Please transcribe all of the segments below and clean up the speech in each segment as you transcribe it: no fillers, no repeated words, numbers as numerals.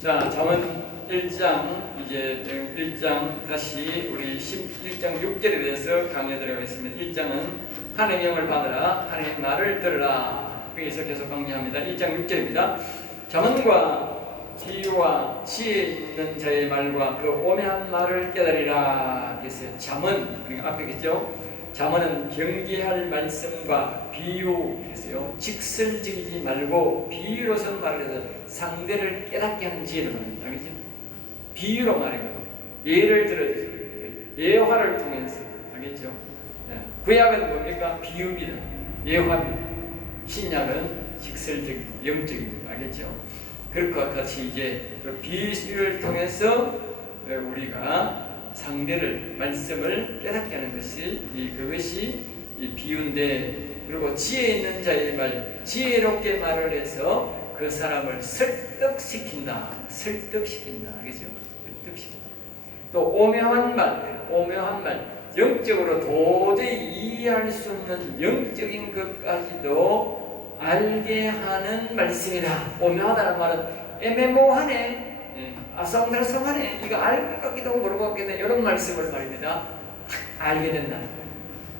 자, 잠언 1장, 이제 1장 다시 우리 1장 6절에 대해서 강의 들어가겠습니다. 1장은 하나님의 영을 받으라, 하나님의 말을 들으라. 여기서 계속 강의합니다. 1장 6절입니다. 잠언과 비유와 지혜 있는 자의 말과 그 오묘한 말을 깨달으리라. 그랬어요. 잠언, 그러니까 앞에 겠죠. 잠언은 경계할 말씀과 비유 했어요. 직설적이지 말고 비유로서 말을 해서 상대를 깨닫게 하는 지혜를 말합니다. 알겠죠? 비유로 말해요. 예를 들어주세요. 예화를 통해서. 알겠죠? 구약은 뭡니까? 비유입니다. 예화입니다. 신약은 직설적이고 영적이고. 알겠죠? 그것과 같이 이제 그 비유를 통해서 우리가 상대를 말씀을 깨닫게 하는 것이 그것이 비유인데, 그리고 지혜 있는 자의 말, 지혜롭게 말을 해서 그 사람을 설득시킨다. 설득시킨다. 알겠죠? 설득시킨다. 또 오묘한 말, 영적으로 도저히 이해할 수 없는 영적인 것까지도 알게 하는 말씀이다. 오묘하다는 말은 애매모호하네, 아성달성하네, 이거 알 것 같기도 하고 모를 것 같기도 하고, 이런 말씀을 말입니다. 알게 된다.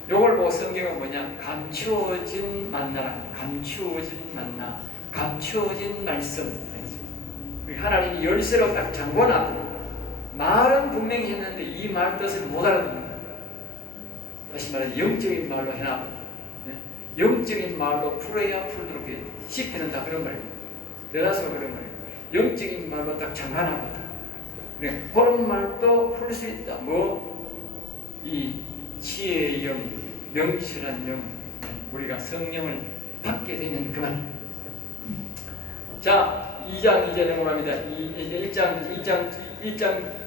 요걸 보고 성경은 뭐냐? 감추어진 만나라. 감추어진 만나. 감추어진 말씀. 하나님이 열쇠로 딱 잠궈놔도 말은 분명히 했는데 이 말 뜻을 못 알아듣는 거예요. 다시 말해서 영적인 말로 해놔. 영적인 말로 풀어야 풀도록 씹히는다. 그런 말이에요. 내라서 그런 말이에요. 영적인 말로 딱 잠가놔버다. 그런 말도 풀 수 있다. 이 지혜의 영, 명실한 영, 우리가 성령을 받게 되면 그만. 자, 2장 이제 넘어갑니다. 1장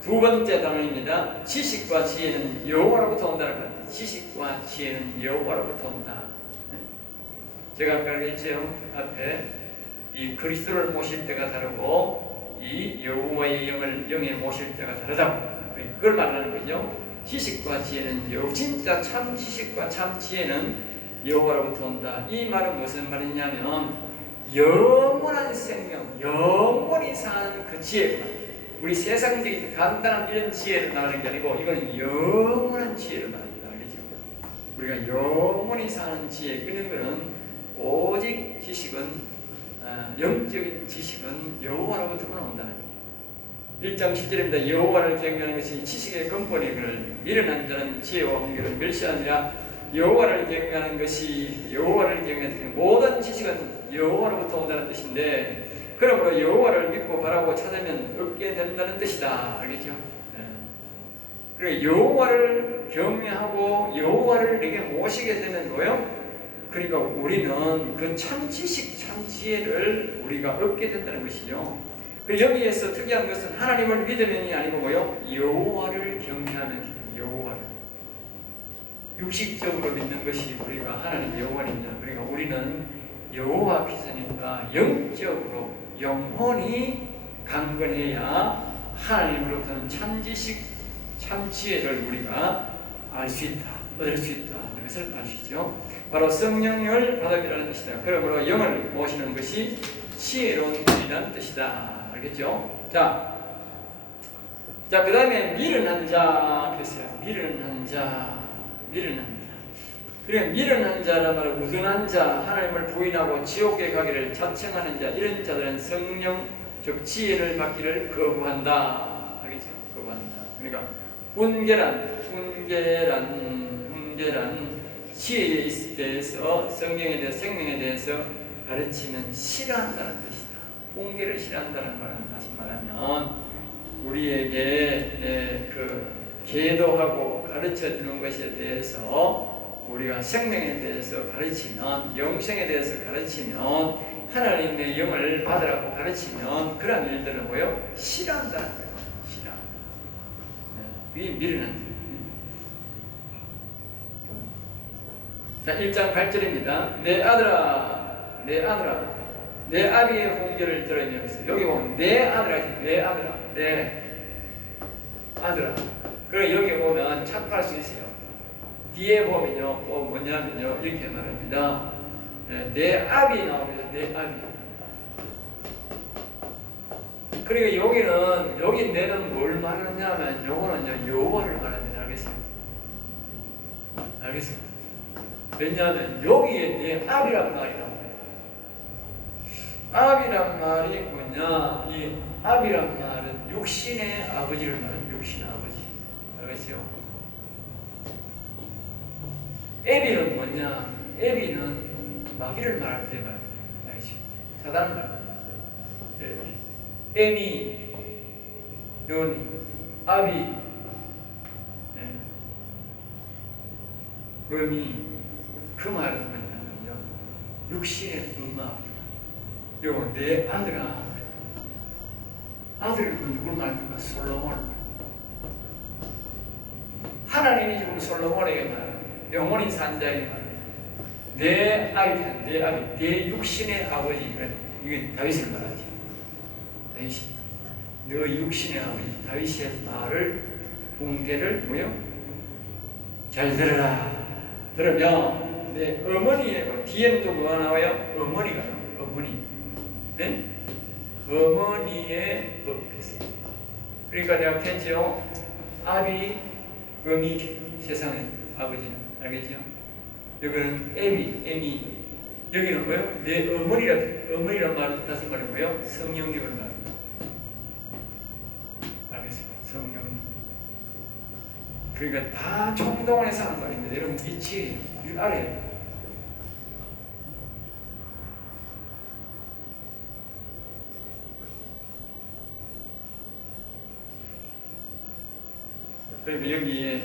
두 번째 단어입니다. 지식과 지혜는 여호와로부터 온다는 것. 지식과 지혜는 여호와로부터 온다. 제가 아까 얘기했죠. 앞에 이 그리스도를 모실 때가 다르고 이 여호와의 영에 모실 때가 다르다고, 그걸 말하는 거죠. 지식과 지혜는 진짜 참 지식과 참 지혜는 여호와로부터 온다. 이 말은 무슨 말이냐면 영원한 생명, 영원히 사는 그 지혜구나. 우리 세상적인 간단한 이런 지혜를 말하는 게 아니고 이건 영원한 지혜를 말합니다. 알겠죠? 우리가 영원히 사는 지혜, 그런 거는 오직 지식은 영적인 지식은 여호와로부터 온다는 거예요. 1장 10절입니다. 여호와를 경외하는 것이 지식의 근본이거늘 미련한 자는 지혜와 훈계를 멸시하느라. 여호와를 경외하는 것이, 여호와를 경외하는 모든 지식은 여호와로부터 온다는 뜻인데, 그러므로 여호와를 믿고 바라고 찾으면 얻게 된다는 뜻이다. 알겠죠? 그리고 여호와를 경외하고 여호와를 내게 모시게 되면 뭐요? 그러니까 우리는 그 참 지식, 참 지혜를 우리가 얻게 된다는 것이죠. 그리고 여기에서 특이한 것은 하나님을 믿으면이 아니고 뭐요? 여호와를 경외하면, 여호와를 육식적으로 믿는 것이 우리가 하나님 여호와입니다. 그러니까 우리는 여호와께서니까 영적으로 영혼이 강건해야 하나님으로부터는 참 지식, 참 지혜를 우리가 알 수 있다, 얻을 수 있다. 이것을 알 수 있죠. 바로 성령을 받음이라는 뜻이다. 그러므로 영을 모시는 것이 지혜로운 일이라는 뜻이다. 알겠죠? 자, 그 다음에 미련한 자 했어요. 미련한 자. 그래, 미련한 자란 말은 우둔한 자, 하나님을 부인하고 지옥에 가기를 자청하는 자, 이런 자들은 성령, 즉 지혜를 받기를 거부한다. 알겠죠? 거부한다. 그러니까 훈계란 지혜에 대해서, 성령에 대해서, 생명에 대해서 가르치면 싫어한다는 뜻이다. 훈계를 싫어한다는 말은 다시 말하면 우리에게 계도하고 가르쳐 주는 것에 대해서 우리가 생명에 대해서 가르치면, 영생에 대해서 가르치면, 하나님의 영을 받으라고 가르치면 그런 일들은 뭐요? 싫어한다는 거예요. 싫어. 미련한. 자, 1장 8절입니다. 내 아들아, 내 아비의 훈계를 들으며. 여기 보면 내 아들아, 내 아들아. 그래, 여기 보면 착각할 수 있어요. 뒤에 보면요, 뭐냐면요, 이렇게 말합니다. 내 아비 나옵니다. 내 아비. 그리고 여기 내는 뭘 말하냐면 요거는요 여호와를 말합니다. 알겠어요? 알겠어요? 왜냐하면 여기에 내 압이란 말이라고 해요. 압이란 말이 뭐냐? 이 압이란 말은 육신의 아버지를 말하는 육신의 아버지. 알겠어요? 에비는 뭐냐? 에비는 마귀를 말할 때 말이에요. 알겠죠? 사단을 말합니다. 에미, 요니, 아비, 음이, 그 말은 뭐냐면요 육신의 음악, 요 내 아들아, 아들을 누굴 말합니까? 솔로몬. 하나님이 지금 솔로몬에게 말합니다. 영원히 산 자에게 말합니다. 내 아이들, 내 아비, 내 육신의 아버지, 이게 다윗을 말하지. 다윗이 너 육신의 아버지 다윗의 말을 훈계를 뭐요? 잘 들으라. 들으면 내 어머니의 뒤에는 또 뭐가 나와요? 어머니가요. 어머니. 네? 어머니의 법이었어요. 그러니까 내가 했죠. 아비, 어미, 세상의 아버지는 알겠죠? 여기는 에미. 여기는 뭐요? 내 어머니란 말은 다시 말은 뭐요? 성령님을 말합니다. 알겠어요? 성령님. 그러니까 다 총동원해서 하는 말입니다. 여러분 이치 알아요. 그리고 여기에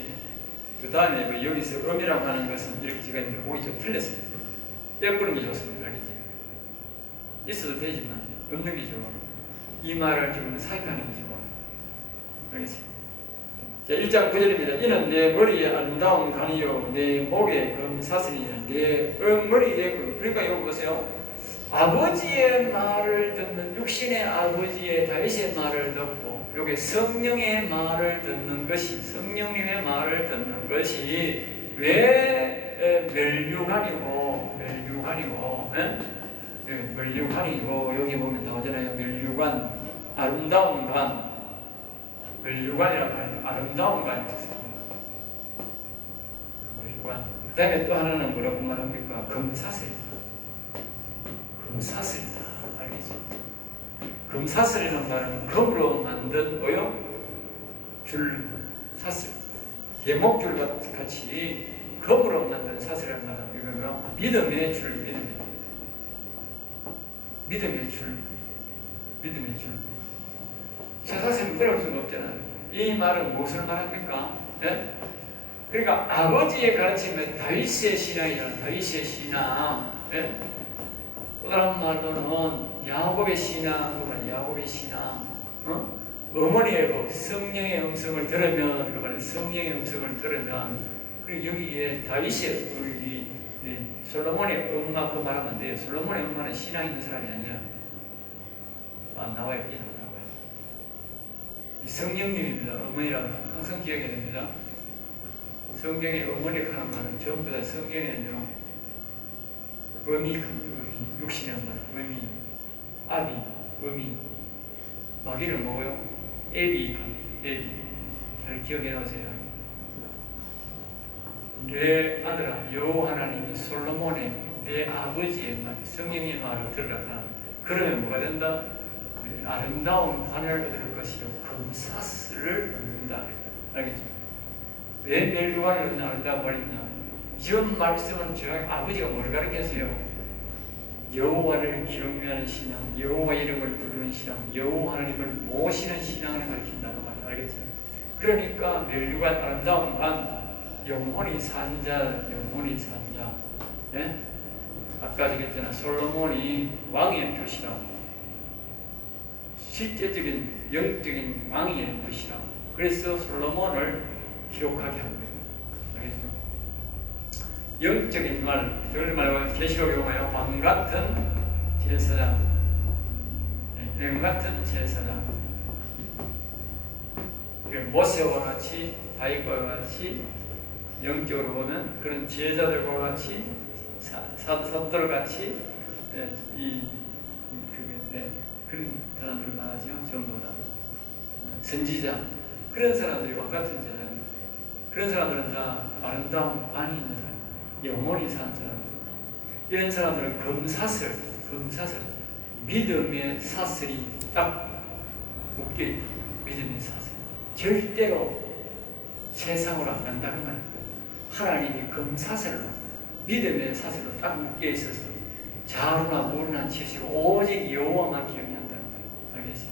그 다음에 뭐 여기서 음이라고 하는 것은 이렇게 제가 있는데 보기 좀 틀렸습니다. 빼부는 게 좋습니다. 알겠죠? 있어도 되지만 없는 게 좋아. 이 말을 지금 살펴하는 게 좋아. 알겠죠? 자, 1장 9절입니다. 이는 내 머리에 아름다운 강이요 내 목에 금사슬이냐 내 머리에 그러니까 이거 보세요. 아버지의 말을 듣는 육신의 아버지의 다윗의 말을 듣고 여기 성령의 말을 듣는 것이 성령님의 말을 듣는 것이 왜 멸류관이고 멸류관이고 여기 보면 나오잖아요. 멸류관 아름다운 관 멸류관이라고 하는 아름다운 관이 있습니다. 멸류관. 그 다음에 또 하나는 뭐라고 말합니까? 금사슬이다. 금사슬이다. 알겠죠? 금사슬이라는 말은 금으로 만든 뭐요? 줄 사슬. 계목줄 같이 금으로 만든 사슬이라는 말은 이거요. 믿음의 줄. 쇠사슬은 끊을 수가 없잖아요. 이 말은 무엇을 말합니까? 예? 그러니까 아버지의 가르침은 다윗의 신앙이잖아요. 다윗의 신앙. 예? 또 다른 말로는 야곱의 신앙, 야곱의 신앙. 어머니의 법, 성령의 음성을 들으면, 그 말은 성령의 음성을 들으면, 그리고 여기에 다윗의 우리 솔로몬의 엄마 그 말하면 안 돼요. 솔로몬의 엄마는 신앙 있는 사람이 아니야. 안 나와요. 이 성령님입니다. 어머니라는 말 항상 기억해야 됩니다. 성경에 어머니라고 하는 말은 전부 다 성경에는요. 육신이라는 말, 아비, 마귀를 먹어요. 에비. 잘 기억해 놓으세요. 내 아들아, 여호와 하나님이 솔로몬의 내 아버지의 말, 성령의 말을 들으라. 그러면 뭐가 된다? 아름다운 관을 얻을 것이요 금사슬을 얻는다. 알겠죠? 왜 멸류관을 얻는 아름다운 관이냐? 이런 말씀은 저 아버지가 뭘 가르쳤어요? 여호와를 경외하는 신앙, 여호와 이름을 부르는 신앙, 여호와 하나님을 모시는 신앙을 가르친다고 말이에요. 알겠죠? 그러니까 멸류관 아름다운 관, 영혼이 산 자. 예? 아까 얘기했잖아. 솔로몬이 왕의 표시라고. 실제적인 영적인 왕의 표시라고. 그래서 솔로몬을 기록하게 한 거예요. 알겠죠? 영적인 말, 저를 말하면 계시록에 보면 왕 같은 제사장, 영 같은 제사장. 모세와 같이, 다윗과 같이 영적으로 보면 그런 제자들과 같이 사도들 같이 그런 사람들을 말하죠. 전부 다 선지자, 그런 사람들이 왕같은 제자입니다. 그런 사람들은 다 아름다운 관이 있는 사람, 영원히 사는 사람. 이런 사람들은 금사슬, 믿음의 사슬이 딱 묶여있다. 믿음의 사슬. 절대로 세상으로 안 간다 그 말이에요. 하나님이 금사슬로, 믿음의 사슬로 딱 묶여있어서 자루나 물이나 치시고 오직 여호와만 기억한다는 거예요. 알겠어요?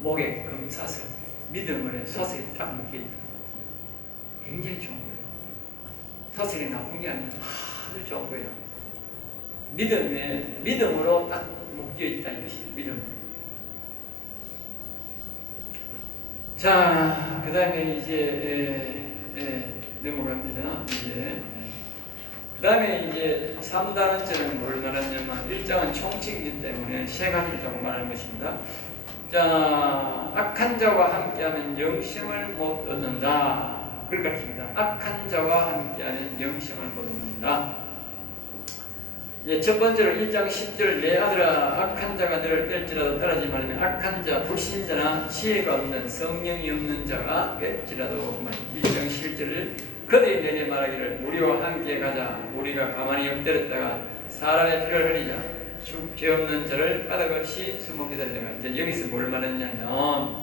목에 금사슬, 믿음의 사슬이 딱 묶여있다. 굉장히 좋은 거예요. 사슬이 나쁜 게 아니라 아주 좋은 거예요. 믿음으로 딱 묶여있다 이 뜻이에요. 믿음. 자, 그 다음에 이제 넘어갑니다. 그 다음에 이제 3단원죄는 뭘 말하냐면 1장은 총칙이기 때문에 세 가지를 좀 말하는 것입니다. 자, 악한 자와 함께하면 영생을 못 얻는다. 그렇습니다. 악한 자와 함께하는 영생을 못 얻는다. 예, 첫 번째로 1장 10절 내 아들아 악한 자가 너를 뺄지라도 따르지 말면 악한 자, 불신자나 지혜가 없는 성령이 없는 자가 뺄지라도 1장 11절 그들이 내게 말하기를 우리와 함께 가자. 우리가 가만히 엎드렸다가 사람의 피를 흘리자. 죄 없는 자를 까닭없이 수목해 달라가. 이제 여기서 뭘 말했냐면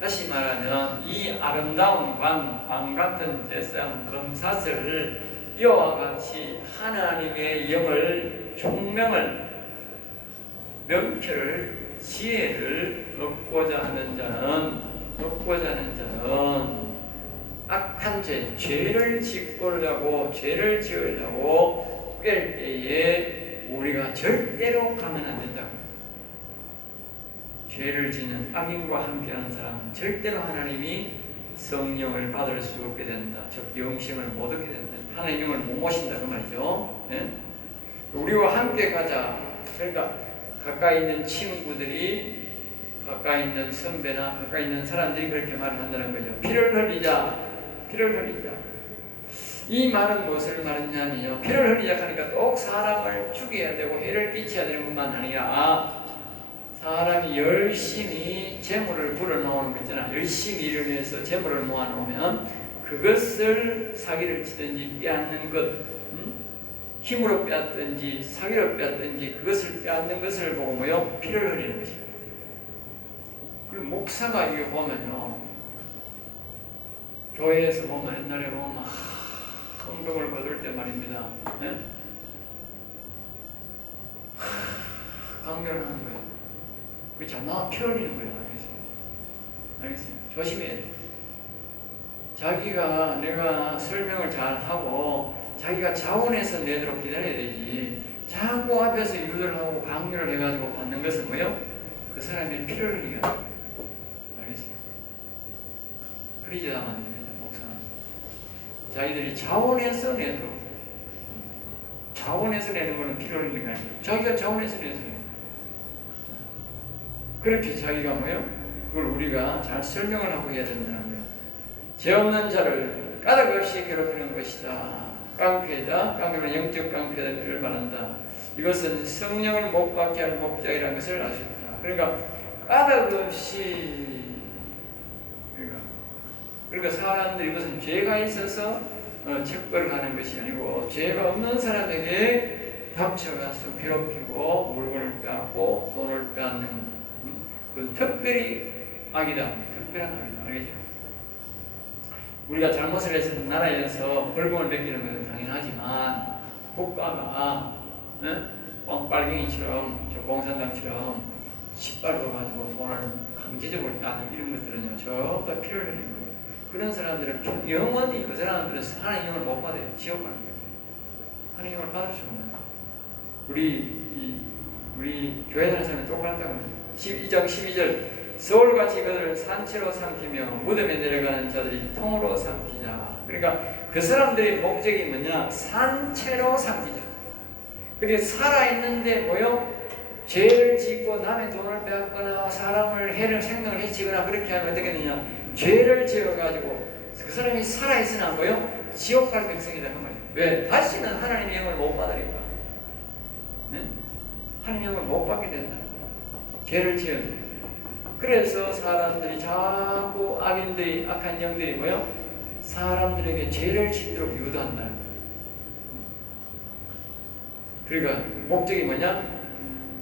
다시 말하면 이 아름다운 왕 같은 제사장 금사슬을 이와 같이 하나님의 영을 총명을 명철을 지혜를 얻고자 하는 자는 악한 죄를 짓고려고 죄를 지으려고 깰 때에 우리가 절대로 가면 안 된다고. 죄를 지는 악인과 함께하는 사람은 절대로 하나님이 성령을 받을 수 없게 된다. 즉 영생을 못 얻게 된다. 하나님의 영을 못 모신다 그 말이죠. 예? 우리와 함께 가자. 그러니까 가까이 있는 친구들이, 가까이 있는 선배나 가까이 있는 사람들이 그렇게 말을 한다는 거죠. 피를 흘리자. 이 말은 무엇을 말했냐면요. 피를 흘리자 하니까 꼭 사람을 죽여야 되고 해를 끼쳐야 되는 것만 아니라 사람이 열심히 재물을 불어넣는 거 있잖아. 열심히 일을 해서 재물을 모아놓으면 그것을 사기를 치든지 빼앗는 것, 힘으로 빼앗든지 사기로 빼앗든지 그것을 빼앗는 것을 보고 뭐요? 피를 흘리는 것입니다. 그리고 목사가 이게 보면요, 교회에서 보면 옛날에 보면 헌금을 거둘 때 말입니다. 네? 강렬을 하는 거예요. 그렇죠? 나 피 흘리는 거예요. 알겠습니다. 조심해야 돼요. 자기가 내가 설명을 잘 하고 자기가 자원해서 내도록 기다려야 되지. 자꾸 앞에서 유도를 하고 강요를 해가지고 받는 것은 뭐예요? 그 사람의 피를 흘리게 합니다. 알겠습니다. 그러지 않으면 안 됩니다. 목사는 자기들이 자원해서 내도록, 자원해서 내는 거는 피를 흘리는 거 아니에요. 자기가 자원해서 내서 내는 거예요. 그렇게 자기가 뭐예요? 그걸 우리가 잘 설명을 하고 해야 된다는 거예요. 죄 없는 자를 까닭없이 괴롭히는 것이다. 깡패는 영적 깡패를 말한다. 이것은 성령을 못 받게 할 목적이라는 것을 아셨다. 그러니까 까닭없이, 그러니까 사람들이 이것은 죄가 있어서 책벌하는 것이 아니고 죄가 없는 사람에게 닥쳐가서 괴롭히고 물건을 빼앗고 돈을 빼앗는 그건 특별히 악이다. 특별한 악이다. 알겠죠? 우리가 잘못을 해서 나라에서 벌금을 매기는 것은 당연하지만 국가가 꽝빨갱이처럼 저 공산당처럼 짓밟아 가지고 돈을 강제적으로 따는 이런 것들은요 전부 다 피를 흘리는 거예요. 그런 사람들은 영원히 그 사람들은 하나님의 영을 못 받아요. 지옥 가는 거예요. 하나님의 영을 받을 수 없는 거예요. 우리 교회 다니는 사람이 똑같다고 합니다. 12장 12절 서울같이 그들을 산채로 삼키며 무덤에 내려가는 자들이 통으로 삼키자. 그러니까 그 사람들의 목적이 뭐냐? 산채로 삼키자. 그게 살아있는데 뭐요? 죄를 짓고 남의 돈을 빼앗거나 사람을 생명을 해치거나 그렇게 하면 어떻게 되냐? 죄를 지어가지고 그 사람이 살아있으나 뭐요? 지옥 갈 백성이다 그 말이에요. 왜? 다시는 하나님의 영을 못 받으니까. 네? 하나님의 영을 못 받게 된다. 죄를 지은. 그래서 사람들이 자꾸 악인들이, 악한 영들이 뭐요? 사람들에게 죄를 짓도록 유도한다는 거예요. 그러니까 목적이 뭐냐?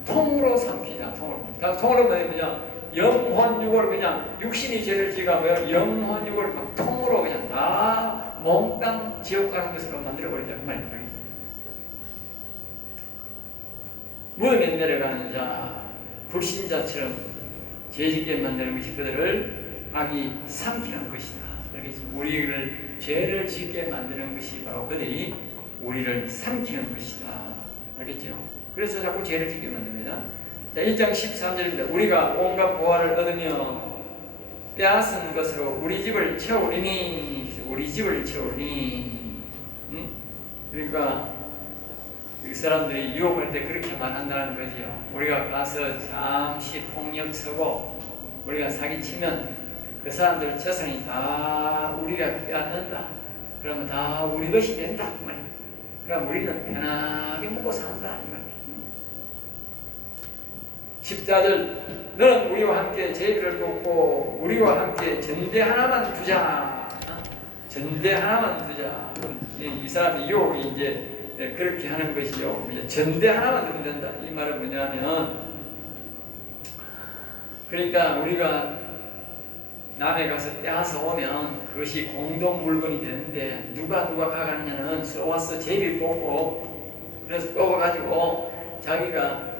통으로 삼키자. 통으로 뭐냐? 영혼육을 그냥 육신이 죄를 지가면 영혼육을 막 통으로 그냥 다 몽땅 지옥 가는 것으로 만들어버리자 그 말입니다. 무덤에 내려가는 자, 불신자처럼 죄짓게 만드는 것이 그들을 악이 삼키는 것이다. 우리를 죄를 짓게 만드는 것이 바로 그들이 우리를 삼키는 것이다. 알겠죠? 그래서 자꾸 죄를 짓게 만듭니다. 자, 1장 13절입니다. 우리가 온갖 보화를 얻으며 빼앗은 것으로 우리 집을 채우리니, 우리 집을 채우리니. 그러니까 그 사람들이 유혹할 때 그렇게 말한다는 거죠. 우리가 가서 잠시 폭력 서고 우리가 사기치면 그 사람들 재산이 다 우리가 빼앗는다. 그러면 다 우리 것이 된다. 그럼 우리는 편하게 먹고 산다. 이 말이에요. 14절 너는 우리와 함께 제비를 돕고 우리와 함께 전대 하나만 두자. 전대 하나만 두자. 이 사람이 유혹이 이제 그렇게 하는 것이요. 전대 하나만 두면 된다. 이 말은 뭐냐면, 그러니까 우리가 남에 가서 떼어서 오면 그것이 공동 물건이 되는데 누가 가가느냐는 쏘아서 제비 뽑고 그래서 뽑아가지고 자기가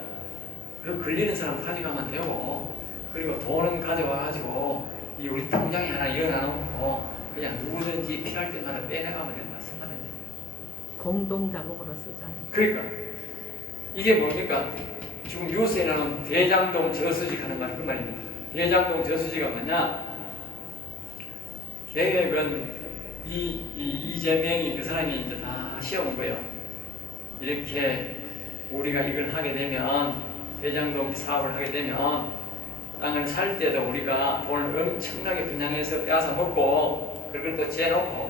그 걸리는 사람 가져가면 되고, 그리고 돈은 가져와가지고 이 우리 통장에 하나 이어놔놓고 그냥 누구든지 필요할 때마다 빼내가면 된다. 공동 작업으로 쓰잖아요. 그러니까 이게 뭡니까? 지금 뉴스에 나오는 대장동 저수지 하는 말 그 말입니다. 대장동 저수지가 뭐냐? 계획은 이재명이 그 사람이 이제 다 씌워온 거예요. 이렇게 우리가 이걸 하게 되면, 대장동 사업을 하게 되면 땅을 살 때도 우리가 돈을 엄청나게 분양해서 빼앗아 먹고 그걸 또 재놓고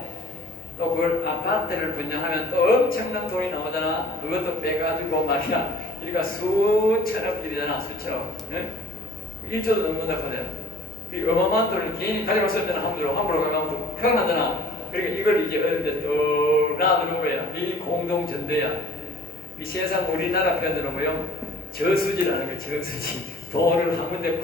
또 그걸 아파트를 분양하면 또 엄청난 돈이 나오잖아. 그것도 빼가지고 말이야. 우리가 수천억들이잖아. 수천억. 응? 1조도 넘는다 하거든. 이 어마어마한 돈을 개인이 가져갈 수 없잖아. 함부로 가면 또 평안하잖아. 그러니까 이걸 이제 어딘데 또 놔두는 거야. 이 공동 전대야. 이 세상 우리나라 표현으로 뭐요? 저수지라는 거. 저수지. 돈을 한 군데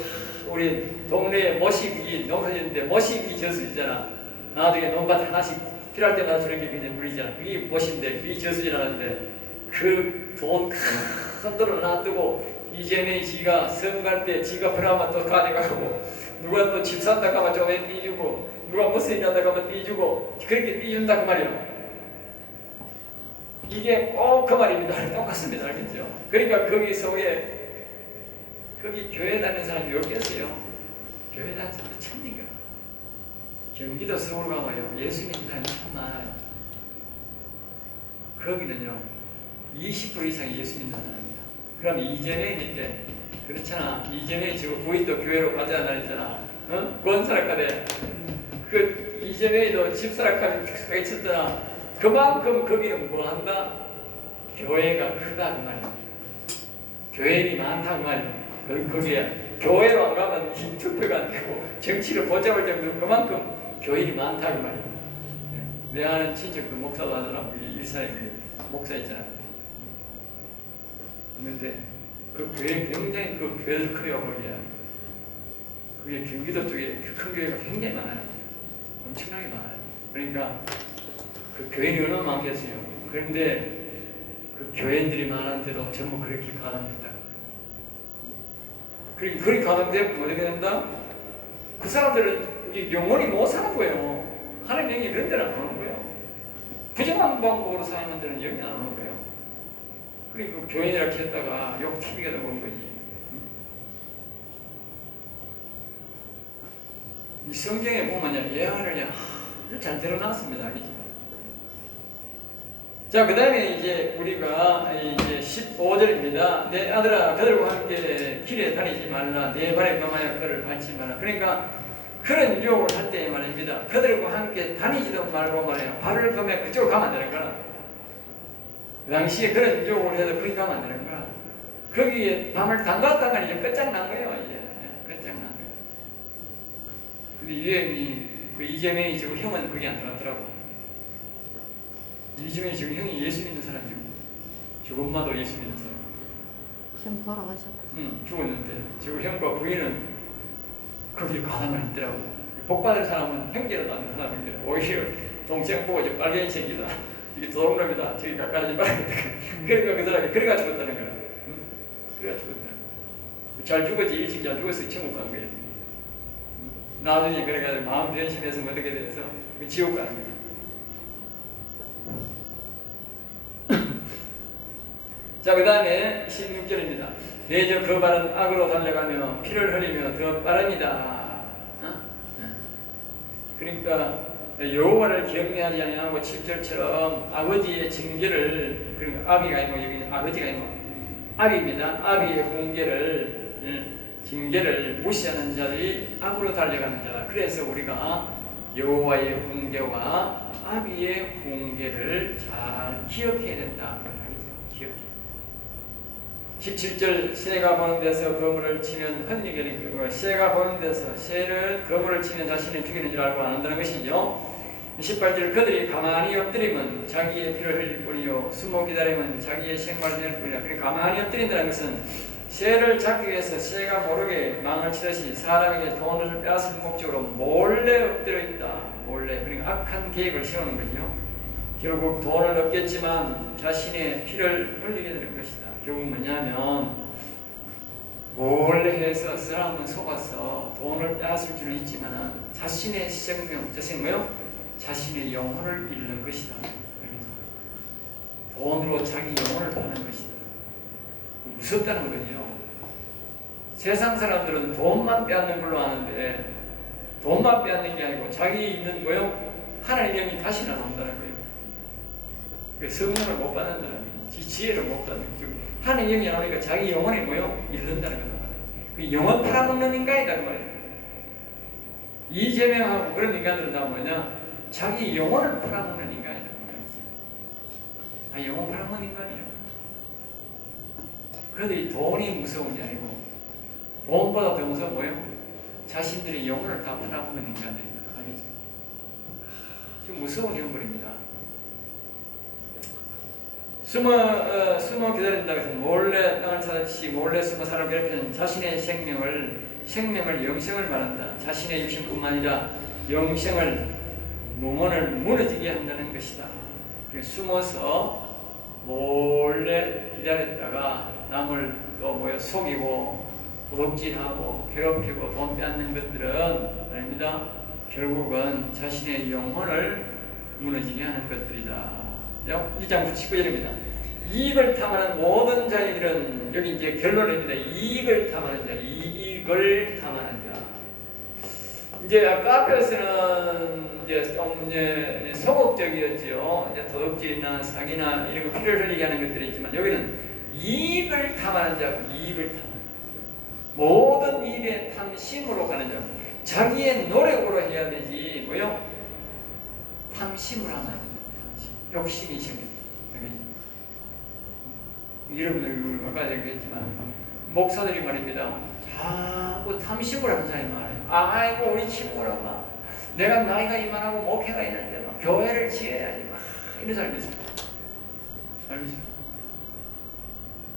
우리 동네에 모시기 농사짓는데 모시기 저수지잖아. 나중에 논밭 하나씩 필요할 때마다 저런 게 이제 물이잖아. 그게 무엇인데, 그게 저수지라는데, 그 돈 큰 돈을 놔두고, 이재명이 지가 성 갈 때 지가 프라마 또 가져가고, 누가 또 집 산다고 하면 좀 띄주고, 누가 무슨 일 한다고 하면 띄주고, 그렇게 띄준다 그 말이에요. 이게 꼭 그 말입니다. 똑같습니다. 알겠죠? 그러니까 거기 속에, 거기 교회 다니는 사람이 몇 개였어요? 교회 다니는 사람이 천인가? 경기도 서울 가면요, 예수 믿는 사람이 참 많아요. 거기는요, 20% 이상이 예수 믿는 사람입니다. 그럼 이재명이 때, 그렇잖아. 이재명이 지금 부인도 교회로 가자 날했잖아. 어? 권사락가대. 그 이재명이도 집사락하게 쳤더라. 그만큼 거기는 뭐 한다? 교회가 크다 그 말이야. 교회인이 많다 그 말이야. 거기에 교회로 안 가면 투표가 안 되고 정치를 못 잡을 정도로 그만큼 교인이 많다 그 말이야. 내 아는 친척 그 목사도 하더라고. 일산에 목사 있잖아. 그런데 그 교회 굉장히 그 교회들 커요 거기야. 그게 경기도 쪽에 큰 교회가 굉장히 많아요. 엄청나게 많아요. 그러니까 그 교인이 얼마나 많겠어요. 그런데 그 교인들이 많은데도 전부 그렇게 가담했다. 그렇게 가담되면 어떻게 된다? 그 사람들은 영원히 못 사는 거예요. 하나님 영이 이런 데는 안 오는 거예요. 부정한 방법으로 사는 데는 영이 안 오는 거예요. 그리고 교인이라고 했다가 욕 TV가 나오는 거지. 이 성경에 보면 예언을 아주 잘 드러났습니다. 자, 그 다음에 이제 우리가 이제 15절입니다. 내 아들아, 그들과 함께 길에 다니지 말라. 내 발에 금하여 그를 밟지 말라. 그러니까 그런 유혹을 할 때 말입니다. 그들과 함께 다니지도 말고 말이에요. 발을 금해 그쪽으로 가면 안 되는 거라. 그 당시에 그런 유혹을 해도 그리 가면 안 되는 거라. 거기에 밤을 담갔다가 이제 끝장난 거예요. 이제 끝장난 거예요. 근데 유행이 그 이재명이 지금 형은 그게 안 들어갔더라고. 이재명이 지금 형이 예수 믿는 사람이고, 지금 엄마도 예수 믿는 사람. 형 돌아가셨다. 응, 죽었는데 지금 형과 부인은 거기에 가담을 있더라고. 복 받을 사람은 형제라도 안 되는 사람인데 오히려 동생 보고 이제 빨갱이 새끼다, 이게 도둑놈이다, 저기 가까이 말하겠다. 그러니까 그 사람이 그래가 죽었다는 거야. 응? 그래가 죽었다. 잘 죽었지. 일찍 잘 죽었어. 천국 간 거야. 나중에 그래가지고 마음 변심해서 어떻게 돼서 지옥 가는 거야. 자, 그 다음에 16절입니다. 대저 그 발은 악으로 달려가며 피를 흘리며 더 빠릅니다. 그러니까 여호와를 경외하지 아니하고 7절처럼 아버지의 징계를, 그러니까 아비가 아니고 여기는 아버지가 아니고 아비입니다. 아비의 훈계를, 징계를 무시하는 자들이 악으로 달려가는 자다. 그래서 우리가 여호와의 훈계와 아비의 훈계를 잘 기억해야 된다. 기억해. 17절 새가 보는 데서 거물을 치면 헛되게 되고, 새가 보는 데서 새를 거물을 치면 자신이 죽이는 줄 알고 안 한다는 것이죠. 18절 그들이 가만히 엎드리면 자기의 피를 흘릴 뿐이요 숨어 기다리면 자기의 생활을 낼 뿐이야. 그러니까 가만히 엎드린다는 것은 새를 잡기 위해서 새가 모르게 망을 치듯이 사람에게 돈을 빼앗을 목적으로 몰래 엎드려 있다. 몰래. 그러니까 악한 계획을 세우는 거죠. 결국 돈을 얻겠지만 자신의 피를 흘리게 되는 것이다. 결국 뭐냐면 몰래 해서 사람은 속아서 돈을 빼앗을 수는 있지만 자신의 생명, 자신 뭐요? 자신의 영혼을 잃는 것이다. 돈으로 자기 영혼을 파는 것이다. 무섭다는 거죠. 세상 사람들은 돈만 빼앗는 걸로 아는데 돈만 빼앗는 게 아니고 자기 있는 뭐요? 하나님의 영이 다시 나온다는 거예요. 성령을 못 받는다는 거예요. 지혜를 못 받는 거예요. 하나님의 영이 나오니까 자기 영혼이 뭐요? 잃는다는 거예요. 그 영혼 팔아먹는 인간이라는 거예요. 이재명하고 그런 인간들은 다 뭐냐? 자기 영혼을 팔아먹는 인간이라는 거예요. 영혼 팔아먹는 인간이에요. 그런데 이 돈이 무서운 게 아니고 돈보다 더 무서운 뭐예요? 자신들의 영혼을 다 팔아먹는 인간들입니다. 아주 무서운 형벌입니다. 숨어 기다린다고 해서 몰래 땅을 찾듯이 몰래 숨어 사람 괴롭히는 자신의 생명을 영생을 말한다. 자신의 육신뿐만 아니라 영생을 영혼을 무너지게 한다는 것이다. 숨어서 몰래 기다렸다가 남을 또 뭐야 속이고 도둑질하고 괴롭히고 돈 빼앗는 것들은 아닙니다. 결국은 자신의 영혼을 무너지게 하는 것들이다. 1장 19절입니다. 이익을 탐하는 모든 자들은, 여기 이제 결론입니다. 이익을 탐하는 자, 이익을 탐하는 자. 이제 아까 앞에서는 이제 좀 이제 소극적이었죠. 이제 도둑질이나 사기나 이런 거 피를 흘리게 하는 것들이 있지만 여기는 이익을 탐하는 자, 이익을 탐하는 모든 일에 탐심으로 가는 자. 자기의 노력으로 해야 되지 뭐요? 탐심을 하면 안 됩니다. 욕심이 생깁니다. 여러분들 아까 얘기했지만 목사들이 말입니다. 자꾸 탐심을 하는 사람이 많아요. 아이고 우리 친구라 막 내가 나이가 이만하고 목회가 있는데 막 교회를 지어야지 막 이런 사람이 있습니다. 알겠습니다.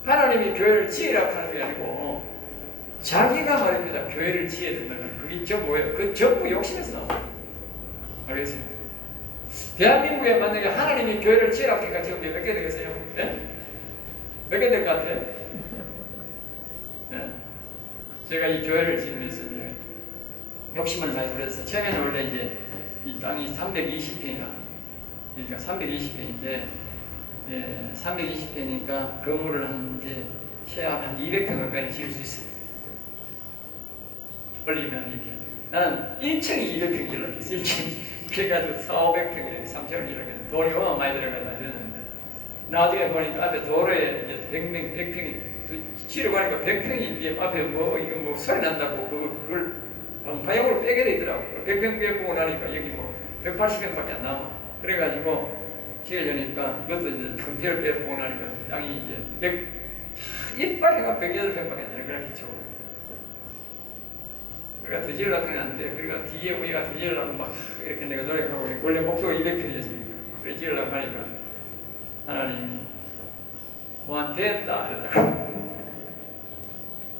하나님이 교회를 지으라고 하는 게 아니고 자기가 말입니다. 교회를 지어야 된다는 그게 저 뭐예요? 그 전부 욕심에서 나와요. 알겠습니다. 대한민국에 만약에 하나님이 교회를 지으라고 하니까 지금 몇 개 되겠어요? 네? 몇 개 될 것 같아요? 네. 제가 이 교회를 지으면서 욕심을 많이 부려서 처음에는 원래 이제 이 땅이 320평이라 그러니까 320평인데 320평이니까 건물을 한 이제 최하 한 200평 가까이 지을 수 있어요. 올리면 이렇게 나는 1층이 200평 지으려고 했어. 1층이 그래가지고 400~500평 3층을 지으려고 돈이 많이 들어가다 이랬는데 나중에 보니까 앞에 도로에 이제 100평이 치려고 하니까 100평이 이제 앞에 뭐 이거 뭐 소리 난다고 그걸 방파용으로 빼게 되더라고. 100평 빼고 나니까 여기 뭐 180평밖에 안 남아. 그래가지고 지으려니까 그것도 이제 금태를 빼고 나니까 땅이 이제 이빨 해가 108평밖에 안 되는 그렇게 쳐. 그러니까 더 지으려고 하면 안 돼. 그러니까 뒤에 우리가 더 지으려고 막 이렇게 내가 노력하고 원래 목표가 200평이었으니까 그래 지으려고 하니까 하나님이 와 됐다 이러다가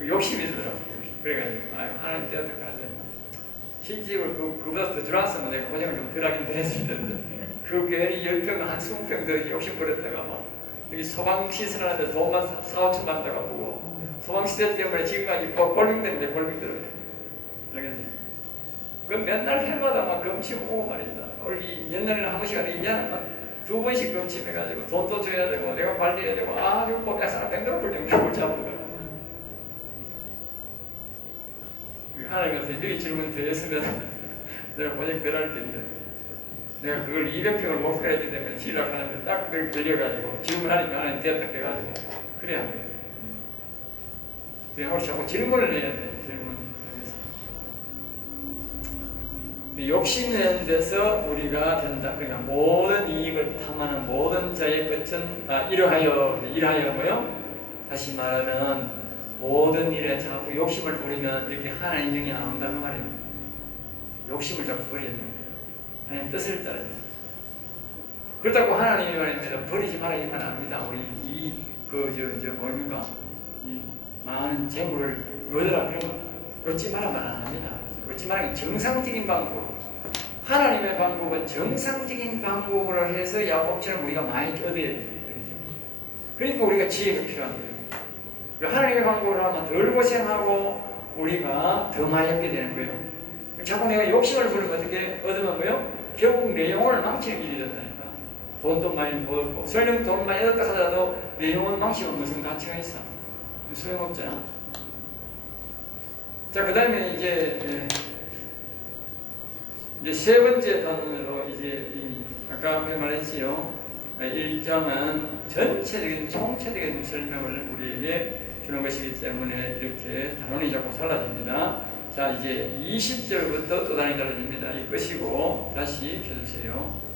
욕심이 들더라고요. 그래가지고 하나님 되었다 하는데 실직을 그보다 더 줄었으면 내가 고생을 좀 덜 하긴 했을 텐데 그 괜히 10평 한 20평 더 욕심 부렸다가 막 여기 소방 시설하는데 돈만 4, 5천만 원 다가 보고 소방 시설 때문에 지금까지 골빙 때문에 골빙 들어요. 알겠지? 그 맨날 해마다 막 검침하고 말이다. 우리 옛날에는 한 번씩 하는데 이제는 막 2번씩 검침해가지고 돈도 줘야 되고 내가 관리해야 되고 이거 보면 사람 뺑돌아 불리면 골치 아프다. 하나님께서 여기 질문 더 했으면 내가 고생 덜 할 텐데 내가 그걸 200평을 목표로 했기 때문에 지으려고 하는데 딱 그걸 걸려가지고 질문하니까 하나님 됐다 해가지고 그래야 돼. 우리 자꾸 질문을 해야 돼. 질문. 욕심내는 데서 우리가 된다. 그러니까 모든 이익을 탐하는 모든 자의 끝은 이러하여 뭐요? 다시 말하면 모든 일에 자꾸 욕심을 부리면 이렇게 하나님 영이 나온다는 말입니다. 욕심을 자꾸 버려야 됩니다. 하나님 뜻을 따라야 됩니다. 그렇다고 하나님이 말입니다. 버리지 말아야만 합니다. 우리 뭡니까? 이 많은 재물을 얻으라 그런 거 얻지 말아만 안 합니다. 얻지 말아야 정상적인 방법. 하나님의 방법은 정상적인 방법으로 해서 야곱처럼 우리가 많이 얻어야 돼요. 그러니까 우리가 지혜가 필요한 거예요. 하나님의 방법으로 하면 덜 고생하고 우리가 더 많이 얻게 되는 거예요. 자꾸 내가 욕심을 부리면 어떻게 얻으면 뭐요? 결국 내 영혼을 망치는 길이 된다니까. 돈도 많이 벌고 설령 돈 많이 얻었다 하더라도 내 영혼 망치면 무슨 가치가 있어? 소용없잖아. 자, 그 다음에 이제 세 번째 단원으로 아까 앞에 말했지요. 1장은 전체적인 총체적인 설명을 우리에게 주는 것이기 때문에 이렇게 단원이 자꾸 달라집니다. 자, 이제 20절부터 또 단원이 달라집니다. 이 끝이고 다시 펴주세요.